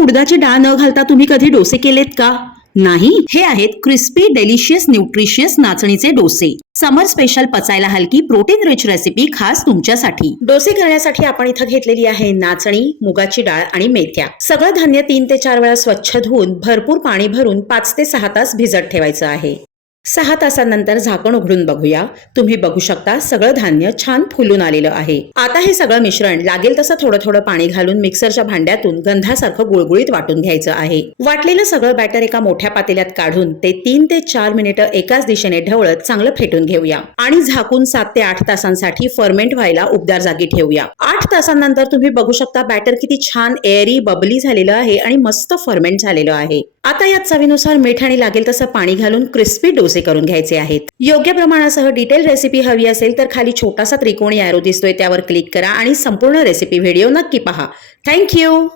उडदाची डाळ न घालता तुम्ही कधी डोसे केलेत का? नाही, हे आहेत क्रिस्पी डेलिशियस न्यूट्रिशियस नाचणीचे डोसे. समर स्पेशल, पचायला हलकी, प्रोटीन रिच रेसिपी खास तुमच्यासाठी. डोसे करण्यासाठी आपण इथं घेतलेली आहे नाचणी, मुगाची डाळ आणि मेथ्या. सगळं धान्य 3 ते 4 वेळा स्वच्छ धुवून भरपूर पाणी भरून 5 ते 6 तास भिजत ठेवायचं आहे. 6 तासांनंतर झाकण उघडून बघूया. तुम्ही बघू शकता सगळं धान्य छान फुलून आलेलं आहे. आता हे सगळं मिश्रण लागेल तसं थोडं थोडं पाणी घालून मिक्सरच्या भांड्यातून गंधासारखं गुळगुळीत वाटून घ्यायचं आहे. वाटलेलं सगळं बॅटर एका मोठ्या पातेल्यात काढून ते 3 ते 4 मिनिटं एकाच दिशेने ढवळत चांगलं फेटून घेऊया आणि झाकून 7 ते 8 तासांसाठी फर्मेंट व्हायला उबदार जागी ठेवूया. 8 तासांनंतर तुम्ही बघू शकता बॅटर किती छान एअरी बबली झालेलं आहे आणि मस्त फर्मेंट झालेलं आहे. आता यात चवीनुसार मीठ आणि लागेल तसं पाणी घालून क्रिस्पी डोसे करून घ्यायचे आहेत. योग्य प्रमाणासह डिटेल रेसिपी हवी असेल तर खाली छोटासा त्रिकोणी ॲरो दिसतोय त्यावर क्लिक करा आणि संपूर्ण रेसिपी व्हिडिओ नक्की पहा. थँक्यू.